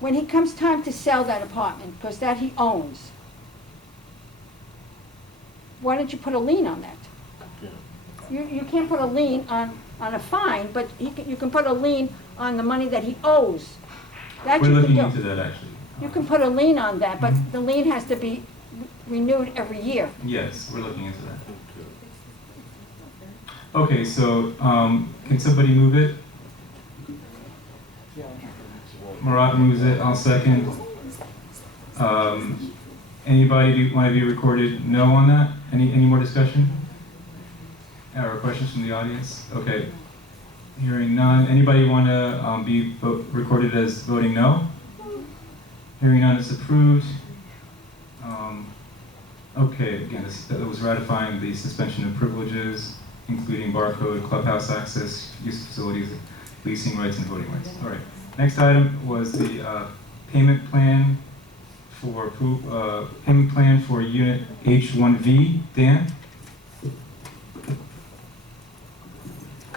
when he comes time to sell that apartment, because that he owns, why don't you put a lien on that? You can't put a lien on a fine, but you can put a lien on the money that he owes. That We're you can looking do. into that actually. You can put a lien on that, but the lien has to be renewed every year. Yes, we're looking into that. Okay, so can somebody move it? Marat moves it, I'll second. Anybody want to be recorded no on that? Any more discussion? Or questions from the audience? Okay. Hearing none. Anybody want to be recorded as voting no? Hearing none is approved. Okay, again, that was ratifying the suspension of privileges, including barcode, clubhouse access, use of facilities, leasing rights, and voting rights. All right. Next item was the payment plan for unit H1V.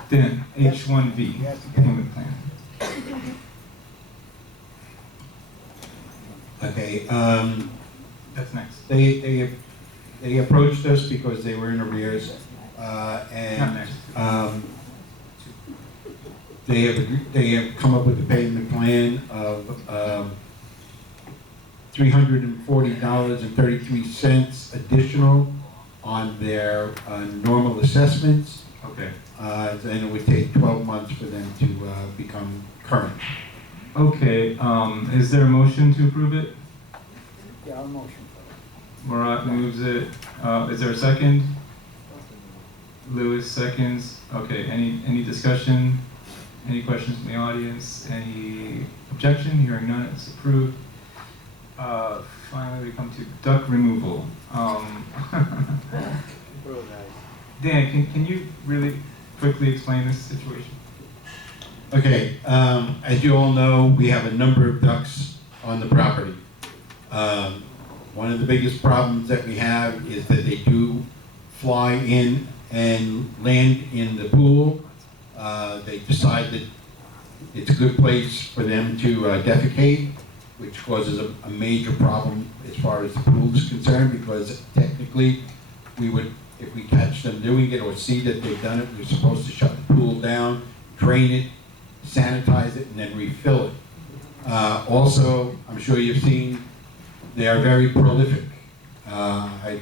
Dan, H1V payment plan. Okay, That's next. they approached us because they were in arrears, Not and next. they have come up with a payment plan of $340.33 additional on their normal assessments, Okay. and it would take 12 months for them to become current. Okay. Is there a motion to approve it? Yeah, I'll motion for Marat moves it. Is there a second? Lewis seconds. Okay. Any discussion? Any questions from the audience? Any objection? Hearing none, it's approved. Finally, we come to duck removal. Dan, can you really quickly explain this situation? Okay, as you all know, we have a number of ducks on the property. One of the biggest problems that we have is that they do fly in and land in the pool. They decide that it's a good place for them to defecate, which causes a major problem as far as the pool is concerned, because technically we would, if we catch them doing it or see that they've done it, we're supposed to shut the pool down, drain it, sanitize it, and then refill it. Also, I'm sure you've seen, they are very prolific. I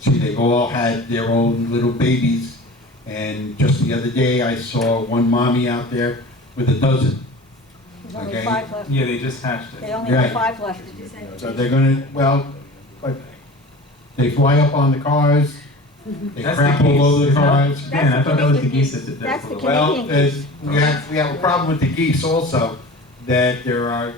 see they've all had their own little babies, and just the other day I saw one mommy out there with a dozen. There's only Okay. 5 left. Yeah, they just hatched They it. only Right. have 5 left. So they're gonna, well, but they fly up on the cars, they That's the crap all geese. over the Is that- cars. Dan, I thought that was the Canadian geese that did that. That's the for Well, Canadian geese. we have a problem with the geese also, that there are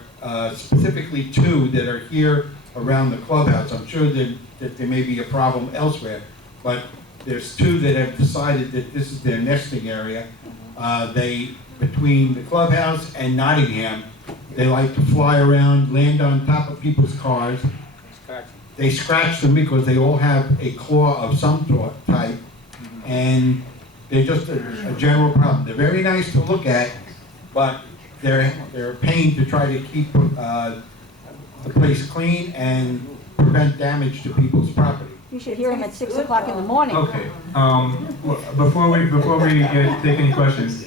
specifically 2 that are here around the clubhouse. I'm sure that there may be a problem elsewhere, but there's 2 that have decided that this is their nesting area. Between the clubhouse and Nottingham, they like to fly around, land on top of people's cars. They scratch them because they all have a claw of some type, and they're just a general problem. They're very nice to look at, but they're a pain to try to keep the place clean and prevent damage to people's property. You should hear him at 6 o'clock in the morning. Okay. Before we take any questions,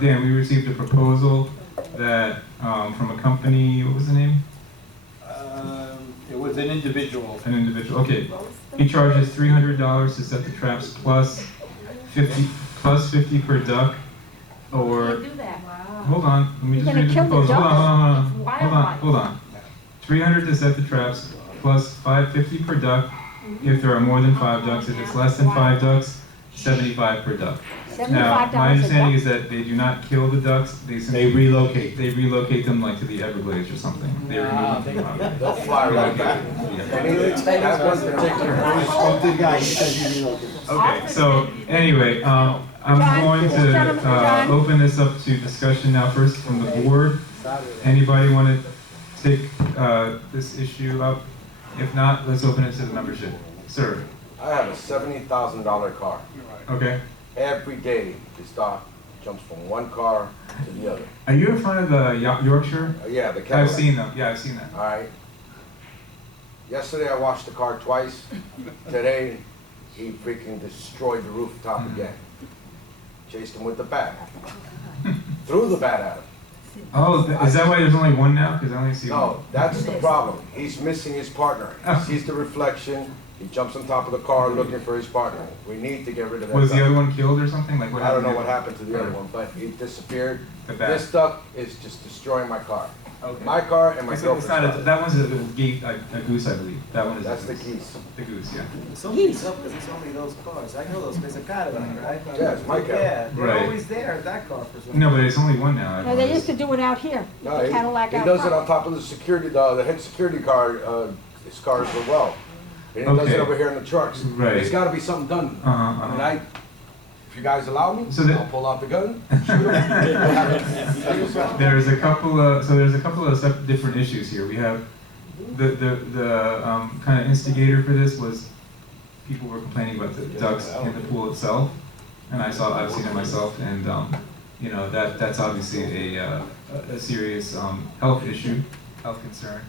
Dan, we received a proposal that from a company. What was the name? It was an individual. An individual. Okay. He charges $300 to set the traps plus 50 per duck, or do that. hold on. Let me You're just gonna read the kill the proposal. ducks. Hold on. 300 to set the traps plus 550 per duck if there are more than 5 ducks. If it's less than 5 ducks, 75 per duck. Now, $75 my a understanding duck. is that they do not kill the ducks. They They simply relocate. they relocate them like to the Everglades or something. They remove them from the property. They'll fly right back. That one particular, I spoke to the guy, he said he relocated. Okay, so anyway, I'm John, going gentlemen, to John. open this up to discussion now. First from the board. Anybody want to take this issue up? If not, let's open it to the membership. Sir. I have a $70,000 car. Okay. Every day they start jumps from one car to the other. Are you in front of the Yorkshire? Yeah, the I've Cadillac. seen them. Yeah, I've seen that. All right. Yesterday I washed the car twice. Today he freaking destroyed the rooftop again. Chased him with the bat. Threw the bat at him. Oh, is that why there's only one now? Because I only see one. No, that's the problem. He's missing his partner. He sees the reflection. He jumps on top of the car looking for his partner. We need to get rid of that Was the duck. other one killed or something? Like what I don't happened? know what happened to the other one, but he disappeared. The bat. This duck is just destroying my car. Okay. My car and my It's girlfriend's not a, car. that one's a goose, I believe. That one is. That's a the goose. geese. The goose, yeah. Something's up because it's only those cars. I know those, there's a Cadillac, right? Yeah, it's my Cadillac. Yeah, they're Right. always there, that car for some No, reason. but it's only one now. I No, they believe. used to do it out here, with No, the he Cadillac out does it front. on top of the security, the head security car, his cars as well. And he does Okay. it over here in the trucks. Right. There's gotta be something done. Uh-huh, And uh-huh. if you guys allow me, So that- I'll pull out the gun, shoot him. There's a couple of different issues here. We have the kind of instigator for this was people were complaining about the ducks in the pool itself, and I've seen it myself, and you know that's obviously a serious health issue, health concern.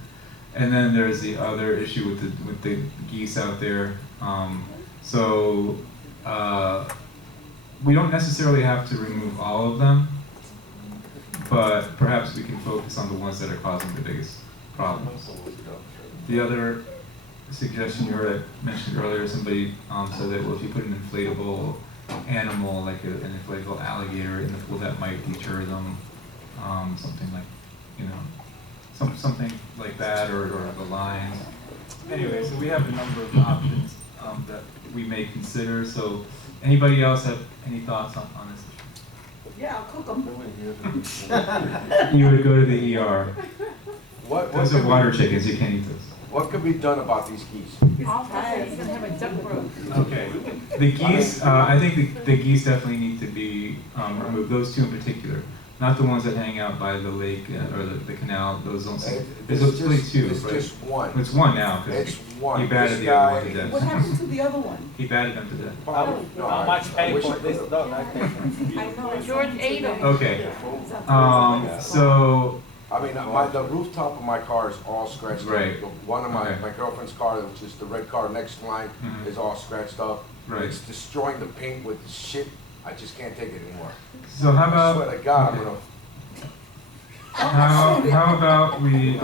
And then there's the other issue with the geese out there. So we don't necessarily have to remove all of them, but perhaps we can focus on the ones that are causing the biggest problems. The other suggestion you heard I mentioned earlier, somebody said that well, if you put an inflatable animal like an inflatable alligator in the pool, that might deter them. Something like, you know, something like that, or the lines. Anyway, so we have a number of options that we may consider. So, anybody else have any thoughts on this issue? Yeah, I'll cook them. You would go to the ER. What Those are water chickens. You can't eat those. What could be done about these geese? All right, you can have a duck roast. Okay. The geese, I think the geese definitely need to be removed. Those two in particular, not the ones that hang out by the lake or the canal. Those don't. There's really two, It's right? just one. It's one now because It's one. he batted This the other one guy- to death. What happened to the other one? He batted them to death. No, How much I pay wish for I this could've. dog, I think? I know, George ate them. Okay. So I mean, the rooftop of my car is all scratched Right. up. One of my Okay. girlfriend's car, which is the red car next to mine, Mhm. is all scratched up. Right. It's destroying the paint with shit. I just can't take it anymore. so how I about swear to God, I'm okay. gonna. how about we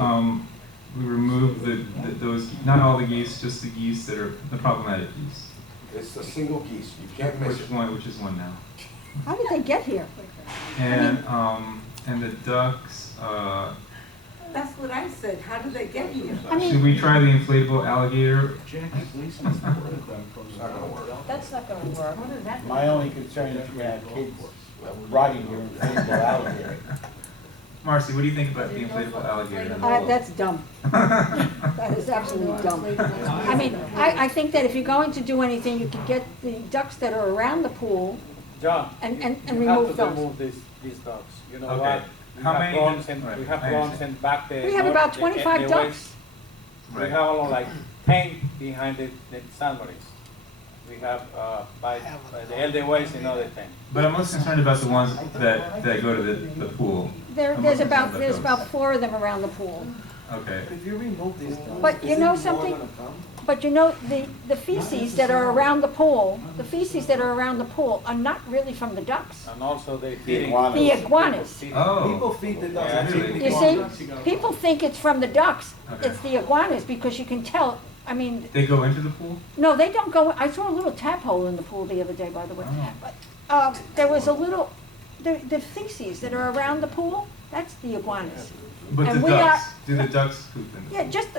remove those, not all the geese, just the geese that are the problematic geese. It's a single geese. You can't miss it. Which is one now. How did they get here? And the ducks. That's what I said, how did they get here? I mean, Should we try the inflatable alligator? It's not gonna work. that's not gonna work. What does that mean? My only concern is we have kids riding here and things out here. Marcy, what do you think about the inflatable alligator? That's dumb. That is absolutely dumb. I mean, I think that if you're going to do anything, you can get the ducks that are around the pool John, and you have remove to those. remove these dogs. You know Okay. what? We How have many- prawns and right, we have I prawns understand. and back the. We have north- about the- 25 the ducks. west. We Right. have almost like 10 behind the San Maurice. We have by the Elder Ways another 10. But I'm most concerned about the ones that go to the pool. There's about those. 4 of them around the pool. Okay. If you remove these dogs. But you know something? But you know, the feces that are around the pool, are not really from the ducks. And also they feeding. iguanas. The iguanas. Oh. People feed the dogs. Yeah, Actually, You see, people think it's from the ducks. Okay. It's the iguanas because you can tell, I mean, They go into the pool? no, they don't go, I saw a little tadpole in the pool the other day, by the way. Oh. But there was a little, the feces that are around the pool, that's the iguanas. But And the we ducks, are- do the ducks poop in the pool? Yeah, just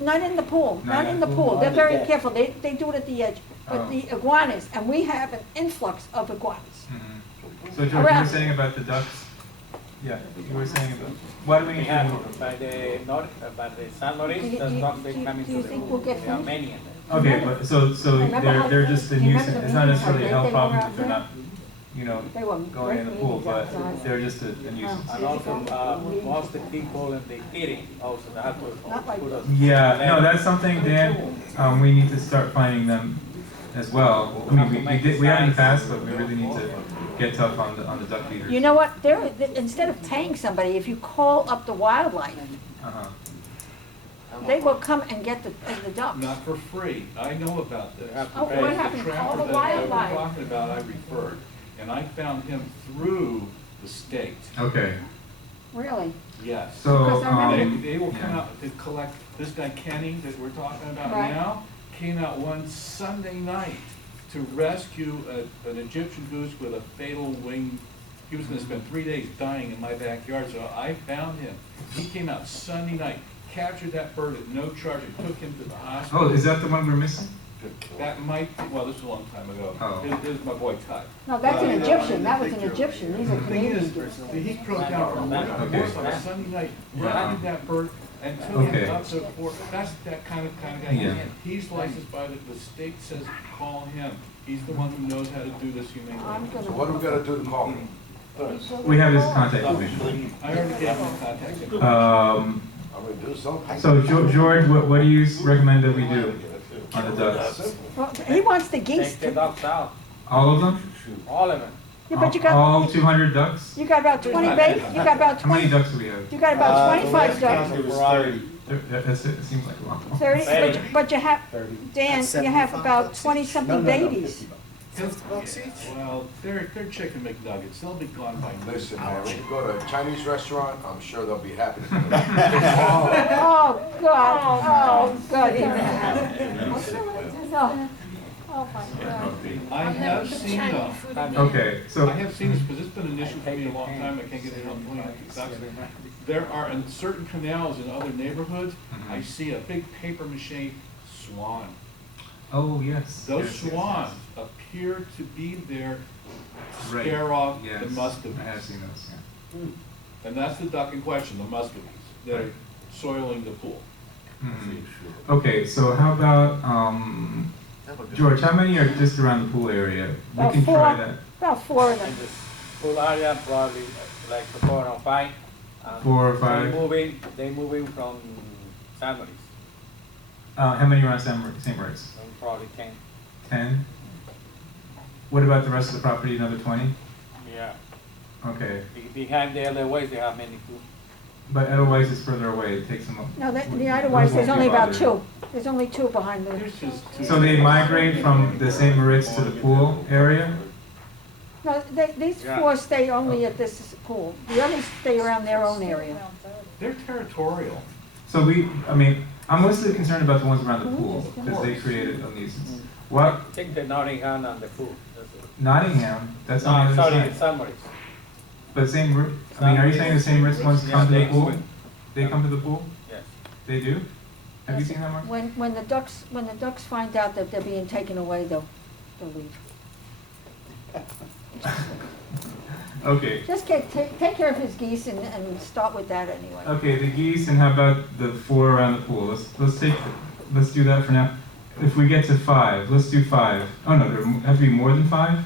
not in the pool, Not not in the pool. On They're the very deck. careful. They do it at the edge. But Oh. the iguanas, and we have an influx of iguanas. Mhm. So George, you were Around. saying about the ducks? Yeah, you were saying about, why do we We need to have remove them? by the north, by the San Maurice, Do you- the do you- dogs they do you- come do you into the think we'll pool. get There are finished? many in there. Okay, but so Remember how- they're just a do you remember nuisance, the it's not meetings necessarily a how health they were problem out if they're there? not, you know, They were going in the great pool, meetings but outside. they're just a nuisance. And also, most the people in the eating also, they have Not like- to put us. Yeah, no, that's something, Dan, we need to start finding them as well. I mean, we have in the past, but we really need to get tough on the duck feeders. You know what, instead of paying somebody, if you call up the wildlife, Uh-huh. they will come and get the ducks. Not for free. I know about this. Oh, what happened? Call the The trapper that I was wildlife. talking about, I referred, and I found him through the state. Okay, Really? Yes. so, Because I remember They will come yeah. out to collect, this guy Kenny that we're talking about Right. now, came out one Sunday night to rescue an Egyptian goose with a fatal wing. He was gonna spend 3 days dying in my backyard, so I found him. He came out Sunday night, captured that bird at no charge, and took him to the hospital. oh, is that the one we're missing? That might, well, this was a long time ago. Oh. This is my boy Tut. No, that's an Egyptian, that was an Egyptian, these are The thing is, Canadian. he drove down from work Okay. on a Sunday night, rescued that bird, and took Okay. him up to Fort, that's that kind of guy. Yeah. He's licensed by the state says call him. He's the one who knows how to do this humane. I'm So gonna. what do we gotta do to call him? We have his contact information. I already gave him the contact info. Um, I'm gonna do something. so George, what do you recommend that we do on the ducks? Well, he wants the geese. Take the dogs out, All of them? all of them. Yeah, but you All got, 200 ducks? you got about 20 bait, you got about How many 20, ducks do we have? you got about 25 ducks. It was 30. That's it, it seems like a lot. 30, but you have, Dan, you have about 20-something babies. Well, they're chicken McNuggets. They'll be gone by noon. Listen, man, when you go to a Chinese restaurant, I'm sure they'll be happy to come. Oh, God, oh, God. Oh, my God. I have seen them. Okay, so, I have seen this because it's been an issue for me a long time. I can't get it on ducks. There are in certain canals in other neighborhoods, I see a big paper mache swan. oh, yes. Those yes, yes, swans appear to be there to Right. scare off yes. the muscovies. I have seen those, yeah. And that's the duck in question, the muscovies, that are soiling the pool. Mhm. Okay, so how about, George, how many are just around the pool area? We About can try four. that. About 4 of them. In the pool area, probably like 4 or 5. 4 or 5. They moving from San Maurice, How many are on St. Moritz? probably 10. 10? What about the rest of the property, another 20? Yeah. Okay, Behind the other ways, they have many too. but Edelweiss is further away, it takes them up. No, the otherwise, there's only about 2. There's only 2 behind the, There's just two. So they migrate from the St. Moritz to the pool area? no, these Yeah. 4 stay only at this pool. The others stay around their own area. They're territorial. So I'm mostly concerned about the ones around the pool, because they created a nuisance. What, I think the Nottingham and the pool. That's it. Nottingham, that's No, on the other sorry, side. San Maurice. But are you saying the St. Moritz ones come to the they pool? swim. They come to the pool? Yes. They do? Have you seen that, Mark? When the ducks find out that they're being taken away, they'll leave. Okay. Just take care of his geese and start with that anyway. Okay, the geese, and how about the 4 around the pool? Let's do that for now. If we get to 5, let's do 5. Oh no, there have to be more than 5?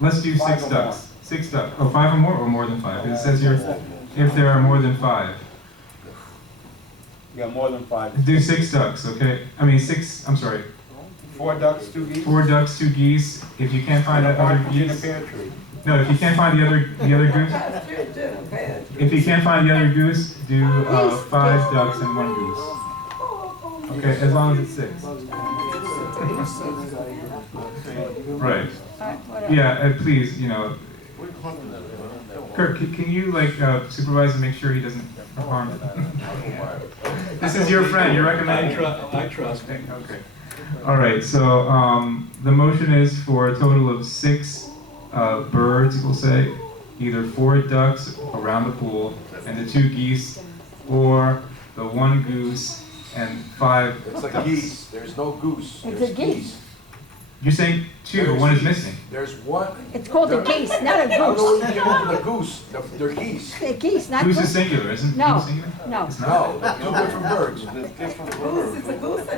Let's do 6 5 or more. ducks. 6 ducks. Oh, 5 or more than 5? It says here, if there are more than 5. You got more than 5. Do 6 ducks, okay? I mean 6, I'm sorry. 4 ducks, 2 geese. 4 ducks, 2 geese. If you can't find And a other partridge in a geese. pear tree. No, if you can't find the other goose. If you can't find the other goose, do 5 ducks and 1 goose. Okay, as long as it's 6. Right. Whatever. Yeah, please, Kirk, can you supervise and make sure he doesn't harm it? This is your friend, you're recommending. I trust him. Okay. All right, so the motion is for a total of 6 birds, we'll say, either 4 ducks around the pool and the 2 geese, or the 1 goose and 5 It's a ducks. geese, there's no goose. It's There's a geese. You're saying 2, but 1 is missing. There's one. It's called a geese, not a I don't know goose. what you came up with a goose. They're geese. They're geese, not Goose is goose. singular, isn't No, goose singular? no. It's not? No, 2 different birds.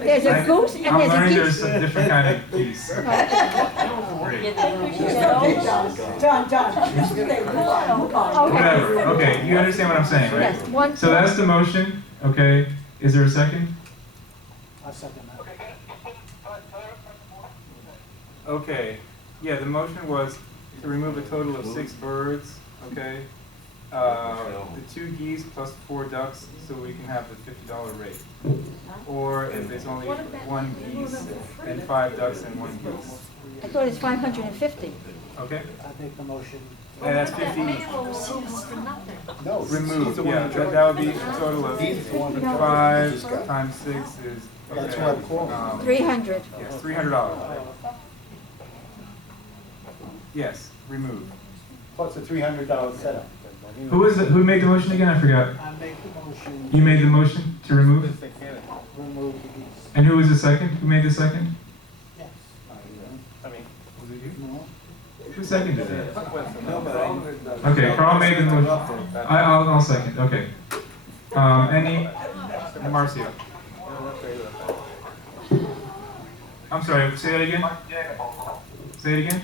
There's a goose and I'm there's a learning there's geese. a different kind of geese. Great. Okay. Whatever, okay, you understand what I'm saying, right? Yes, one. So that's the motion, okay? Is there a second? I second that. Okay, yeah, the motion was to remove a total of 6 birds, okay? The 2 geese plus 4 ducks, so we can have the $50 rate. Or if it's only 1 geese and 5 ducks and 1 goose, I thought it's 550. okay? I make the motion. And that's 50 No. removed, yeah, that would be a total of He's the one that 5 times 6 is, That's okay, what I'm calling. 300. yes, $300. Yes, removed. Plus a $300 setup. Who made the motion again? I forgot. I make the motion. You made the motion to remove? Remove the geese. And who was the second? Who made the second? Yes. I mean, Was it you? No. Who seconded it? no, Okay, Carl made the motion. I'll second, okay. Any, Marcio? I'm sorry, say that again? Say it again?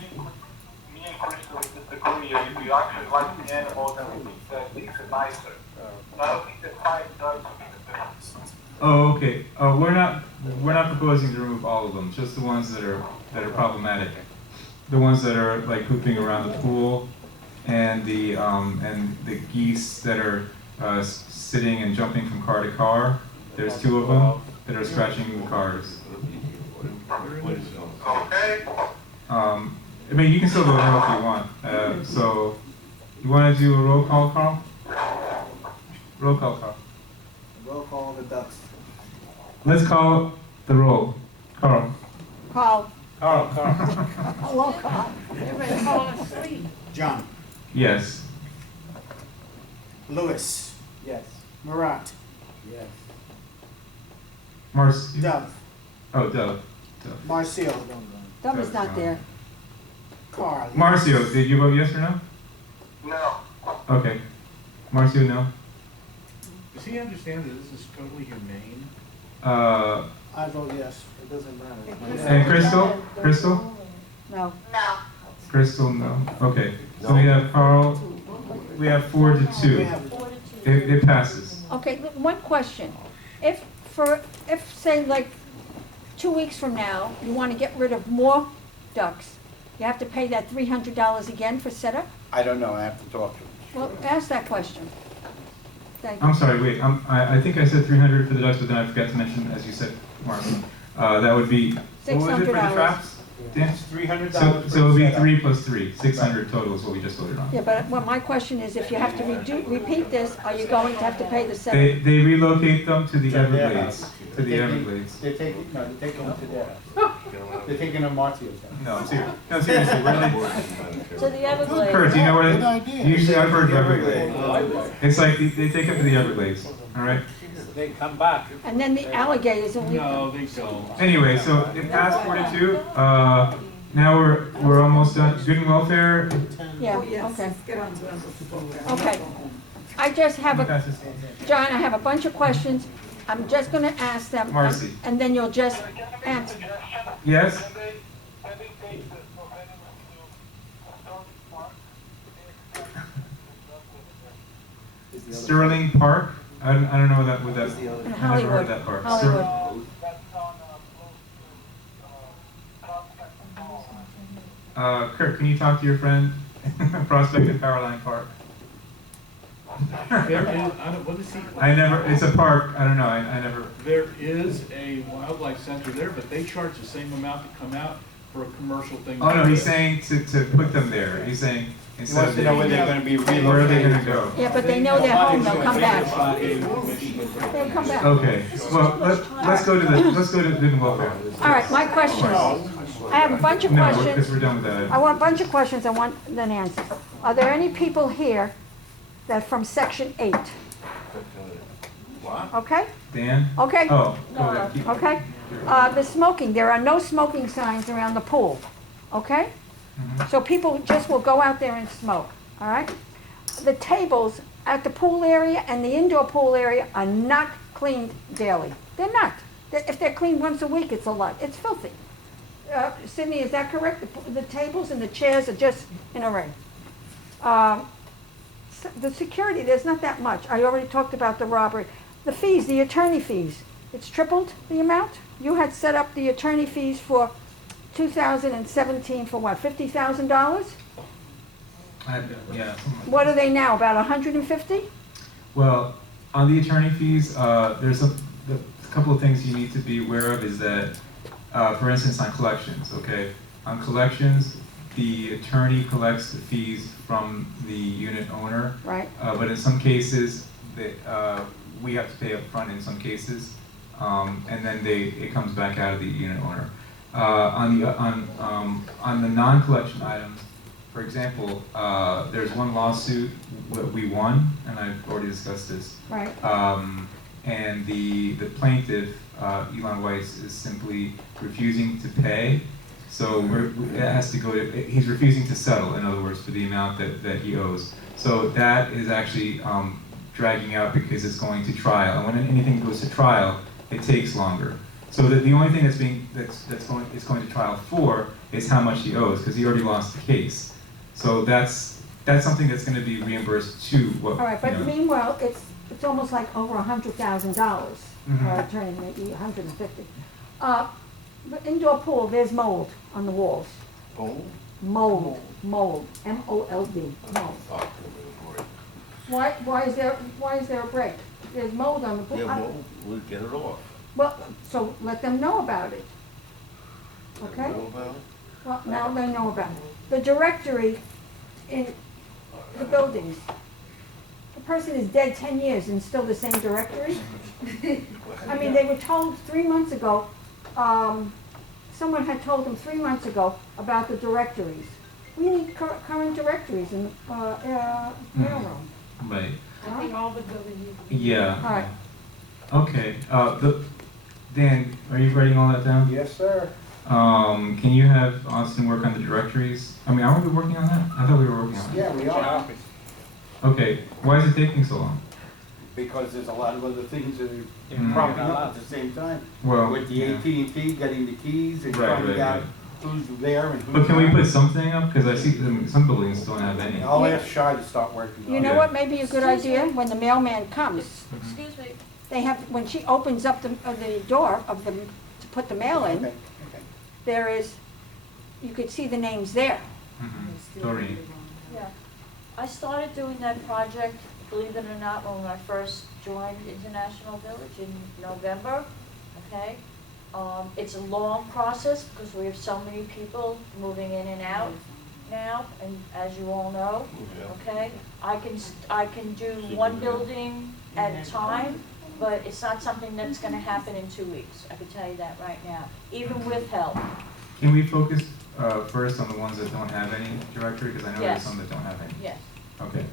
Me and Crystal disagree. We actually like the animals and we think that these are nicer. So I don't think that 5 dogs would be the difference. Oh, okay. We're not proposing to remove all of them, just the ones that are problematic. The ones that are like pooping around the pool, and the geese that are sitting and jumping from car to car. There's 2 of them that are scratching the cars. Okay? I mean, you can still vote no if you want. So, you want to do a roll call, Carl? Roll call, Carl. Roll call the ducks. Let's call the roll. Carl. Carl. Carl. Hello, Carl. Everybody falling asleep. John. Yes. Lewis. yes. Marat. Yes. Marcy. Dove. Oh, Dove. Marcio. Dub is not there. Carl. Marcio, did you vote yes or no? No. Okay. Marcio, no. Does he understand that this is totally humane? I vote yes. It doesn't matter. And Crystal? Crystal? No. No. Crystal, no. Okay. So we have Carl. We have 4 to 2. We have It passes. Okay, one question. If say like 2 weeks from now, you want to get rid of more ducks, you have to pay that $300 again for setup? I don't know. I have to talk to him. Well, ask that question. Thank I'm you. sorry, wait. I think I said 300 for the ducks, but then I forgot to mention, as you said, Marcy. That would be, what was it for the $600. traps? Dan? It's $300. So it'll be 3 plus 3. 600 total is what we just voted on. Yeah, but well, my question is, if you have to repeat this, are you going to have to pay the setup? They relocate them to the To their Everglades. house. To the They're taking- Everglades. They're taking them to their house. They're taking them Marcio's house. No, seriously, really. To the Everglades. Kurt, do you know what Good it idea. usually I've heard of Everglades. It's like they take it to the Everglades, all right? They come back. And then the alligators will leave them. No, they don't. Anyway, so it passed 4 to 2. Now we're almost done. Good and welfare. Yeah, Oh, yes, okay, let's get on to number 4. okay. I just have Passes. John, I have a bunch of questions. I'm just gonna ask them. Marcy. And then you'll just answer. Yes? Can they take the animals to Stony Park? Sterling Park. I don't know what that. In I never Hollywood. heard that park. Hollywood. That's on close to Prospect. Kurt, can you talk to your friend? Prospect and Powerline Park. There is, I don't, what is he? I never. It's a park. I don't know. I never. There is a wildlife center there, but they charge the same amount to come out for a commercial thing. Oh no, he's saying to put them there. He's saying He instead wants of to know where they're going to be relocated. where are they going to go? Yeah, but they know they're home, they'll come back. They'll come back. Okay. Well, let's go to good and welfare. All right, my questions. I have a bunch of No, because questions. we're done with that. I want a bunch of questions, I want them answered. Are there any people here that from section 8? Okay, Dan? okay, Oh, go ahead. Keep- okay. The smoking, there are no smoking signs around the pool, okay? So people just will go out there and smoke, all right? The tables at the pool area and the indoor pool area are not cleaned daily. They're not. If they're cleaned once a week, it's a lot. It's filthy. Sydney, is that correct? The tables and the chairs are just in a ring. The security, there's not that much. I already talked about the robbery. The fees, the attorney fees, it's tripled the amount? You had set up the attorney fees for 2017 for what, $50,000? Yeah. What are they now, about 150? Well, on the attorney fees, there's a couple of things you need to be aware of is that, for instance, on collections, okay? On collections, the attorney collects the fees from the unit owner. Right. But in some cases, we have to pay up front in some cases, and then it comes back out of the unit owner. On the non-collection items, for example, there's one lawsuit we won, and I've already discussed this. Right. And the plaintiff, Elon Weiss, is simply refusing to pay. So it has to go to, he's refusing to settle, in other words, for the amount that he owes. So that is actually dragging out because it's going to trial. And when anything goes to trial, it takes longer. So the only thing that's going to trial for is how much he owes, because he already lost the case. So that's something that's going to be reimbursed to what. All right, but you know. meanwhile, it's almost like over $100,000 for Mhm. our attorney, maybe 150. The indoor pool, there's mold on the walls. Gold? Mold, M-O-L-D, mold. Why is there a break? There's mold on the pool. Yeah, well, we'll get it off. Well, so let them know about it, okay? Know about it? Well, now they know about it. The directory in the buildings, the person is dead 10 years and still the same directory? I mean, they were told 3 months ago, someone had told them 3 months ago about the directories. We need current directories in the mailroom. Right. I think all the buildings. Yeah. All right. Okay. Dan, are you writing all that down? Yes, sir. Can you have Austin work on the directories? I mean, aren't we working on that? I thought we were working on it. Yeah, we are, Okay. Why is it taking so long? because there's a lot of other things that are Mm. cropping up at the same time. Well, With the yeah. AT&T getting the keys and Right, finding right, out right. who's there and who's But can we not. put something up? Because I see some buildings don't have any. I'll ask Shai to start working on it. You know Yeah. what, maybe a good idea, when the mailman comes, Excuse me, they have, when she opens up the door of the, to put the mail in, Okay, okay. there is, you could see the names there. Mm-hmm. Doreen. yeah. I started doing that project, believe it or not, when I first joined International Village in November, okay? It's a long process because we have so many people moving in and out now, and as you all know, okay? I can do one building at a time, but it's not something that's gonna happen in 2 weeks, I can tell you that right now, even with help. Can we focus first on the ones that don't have any directory? Because I know there's Yes. some that don't have any. Yes. Okay.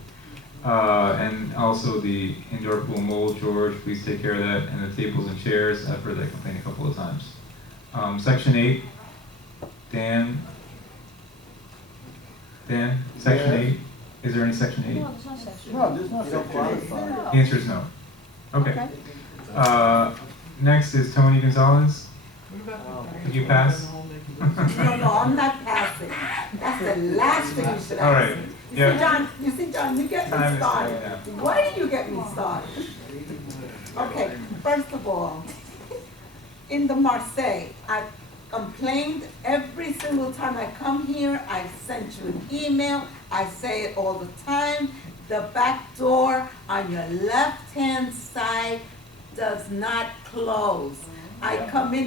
And also the indoor pool mold, George, please take care of that. And the tables and chairs, I've heard that complaint a couple of times. Section 8, Dan, section Yeah. 8, is there any section 8? No, there's no section. No, there's no section eight. No. The answer is no. Okay. Next is Tony Gonzalez. Did you pass? No, I'm not passing. That's the last thing you should All ask right. me. Yeah. You see, John, you get me Time is started. running Why do you get me started? Okay, first of all, in the Marseille, I complained every single time I come here. I sent you an email. I say it all the time. The back door on your left-hand side does not close. I come in